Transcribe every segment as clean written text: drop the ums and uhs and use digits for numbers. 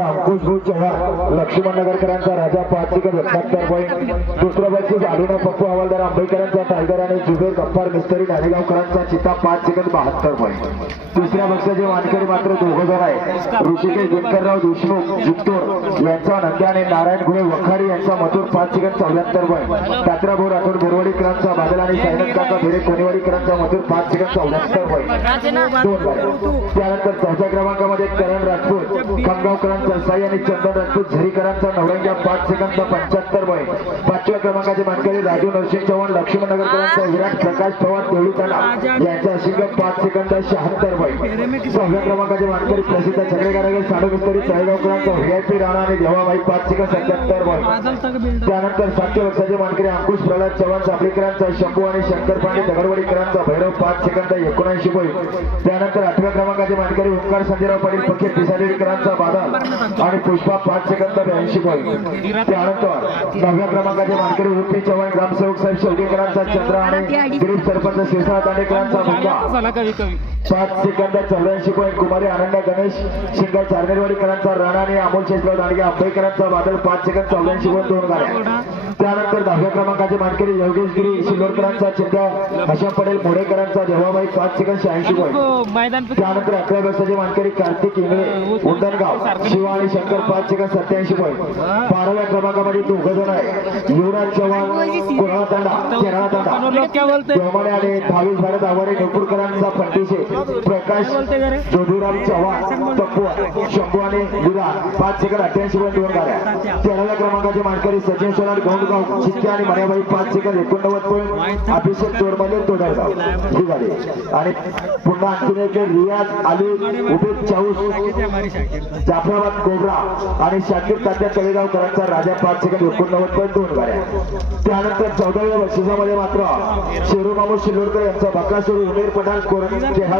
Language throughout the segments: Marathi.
अंकुश चव्हाण लक्ष्मण नगरकरांचा राजा 5 सेकंद 71 पॉईंट। दुसरा बक्षीस आडूना पप्पू हवालदार आंबेकरांचा टायगर आणि जुबेर गफ्फार मिस्त्री नाणेगावकरांचा चिता 5 सेकंद 72 पॉईंट। तिसऱ्या बक्षाचे मानकरी मात्र दोघं जण आहे, ऋषिकेश दिनकरराव देशमुख जित्तूर यांचा नंद्या आणि नारायण घुळे वखाडी यांचा मथुर 5 सेकंद 74 पॉईंट। तात्राभाऊ राठोड बोरवाडीकरांचा बादल आणि सायनत काका भिडे कोणीवाडीकरांचा मथुर 5 सेकंद 74 पॉईंट। त्यानंतर चौथ्या क्रमांकामध्ये करण राजपूत खामगावकरांचा साई आणि चंदन राजपूत झरीकरांचा नवरंग्या 5 सेकंद 75 पॉईंट। पाचव्या क्रमांकाचे मानकरी राजू नरसिंह चव्हाण लक्ष्मण नगरकरांचा विराट प्रकाश पवार देवळीतांडा यांचा शिंग 5 सेकंद 76 पॉईंट। सहाव्या क्रमांकाचे मानकरी प्रसिद्ध छकडेगारागे साडू मिस्त्री तळेगावकरांचा व्हीआयपी राणा आणि देवाबाई 5 सेकंद 77 पॉईंट। त्यानंतर सातव्या बक्षाचे मानकरी अंकुश प्रल्हाद चव्हाण सापडीकरांचा शंभू आणि शंकर पांडे दगडवाडीकरांचा भैरव 5 सेकंद 79 पॉईंट। त्यानंतर आठव्या क्रमांकाचे मानकरी ओंकार संजयराव पाटील पक्षी पिसाडेकरांचा बादल आणि पुष्पा 5 सेकंद 82 पॉईंट। त्यानंतर नवव्या क्रमांकाचे मानकरी उर्फी चव्हाण ग्रामसेवक साहेब शेवगेकरांचा चंद्र आणि गिरीश सरपंच शिरसाळ दांडेकरांचा मुलगा 5 सेकंद 84 पॉईंट। कुमारी आनंद गणेश शिंगा चारनेरवाडीकरांचा राणा आणि अमोल शेषराव दांडगे आंबेकरांचा बादल 5 सेकंद 84 पॉईंट 2 गाड्या। त्यानंतर 10व्या क्रमांकाचे मानकरी योगेश गिरी शिल्लोडकरांचा चिंता हशम पटेल मोडेकरांचा देवाबाई 5 सेकंद 86 पॉईंट। त्यानंतर 11व्या बक्षाचे मानकरी कार्तिक इंगळे उंडणगाव शिवा आणि शंकर 5 सेकंद 87 पॉईंट। 12व्या क्रमांकामध्ये दोघं जण आहे, युवराज चव्हाण कोराळा तांडा केरळा तांडा देवमाने आणि 22 भारत आवारे नपूरकरांचा फंटीशे प्रकाश जोधुराम चव्हाण तप्पुआ शंभू आणि विराट 5 सेकंद 88 पॉईंट 2 गाड्या। 13व्या क्रमांकाचे मानकरी सचिन सोनार गौंडगाव चिक्क्या आणि मण्याबाई 5 सेकंद 89 पॉईंट। अभिषेक तोडमले तोडरगाव ही गाडी। आणि पुन्हा आणखी एक रियाज अली उबेद चाऊस जाफराबाद कोबरा आणि शाकीर तात्या तळेगावकरांचा राजा 5 सेकंद 89 पॉईंट 2 गाड्या। त्यानंतर 14व्या बक्षिसामध्ये मात्र शेरू मामू शिल्लोडकर यांचा बकासूर उमेर पठाण कोरंजेहाला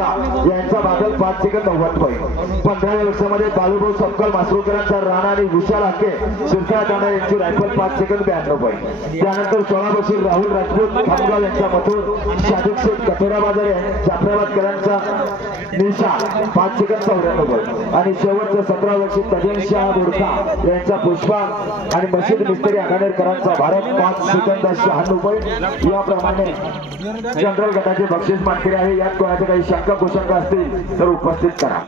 यांचा बादल 5 सेकंद 90 पॉईंट। 15व्या बक्षामध्ये बालूभाऊ सपकाळ मासरूकरांचा राणा आणि विशाल हाके शिरसाळ तांडा यांची रायफल 5 सेकंद 92 पॉईंट। त्यानंतर 16 बक्षीस राहुल राजपूत खामगाव यांचा मथुर शादिक शेख कटोरा बाजार जाफराबादकरांचा निशा 5 सेकंद 94 पॉईंट। आणि शेवटचं 17 बक्षीस तजन शाह बोडका यांचा पुष्पा आणि मशीद मिस्त्री आघाडेकरांचा भारत 5 सेकंद 96 पॉईंट। याप्रमाणे जनरल गटाचे बक्षीस मानकरी आहे। यात कोणाच्या काही शंका कुशंका असतील तर उपस्थित करा।